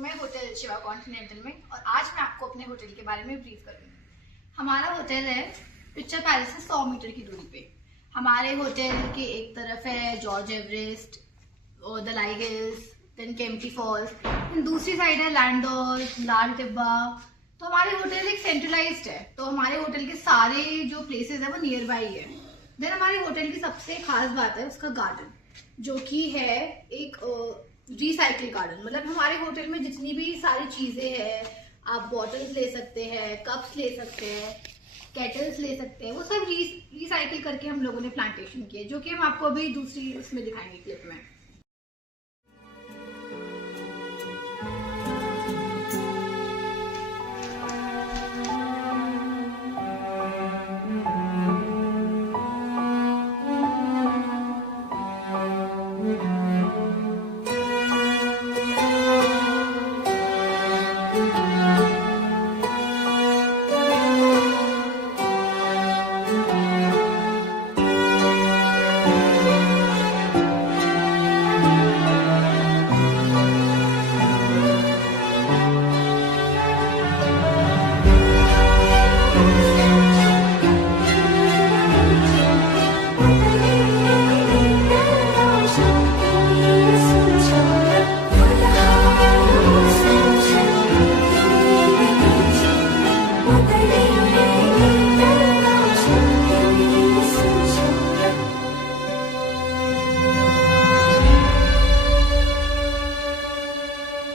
मैं hotel Shiva continental में और आज मैं आपको अपने होटल के बारे में ब्रीफ करूंगी। हमारा होटल है पिक्चर पैलेस से 100 मीटर की दूरी पे। हमारे होटल के एक तरफ है जॉर्ज एवरेस्ट और Dalai hills, then Kempty falls, दूसरी साइड है लैंडोर, लाल टिब्बा। तो हमारे होटल एक सेंट्रलाइज्ड है, तो हमारे होटल के सारे जो प्लेसेस है वो नियर बाई है। देन हमारे होटल की सबसे खास बात है उसका गार्डन, जो कि है एक रिसाइकिल गार्डन। मतलब हमारे होटल में जितनी भी सारी चीजें हैं, आप बॉटल्स ले सकते हैं, कप्स ले सकते हैं, केटल्स ले सकते हैं, वो सब रिसाइकिल करके हम लोगों ने प्लांटेशन किए, जो कि हम आपको अभी दूसरी उसमें दिखाएंगे क्लिप में।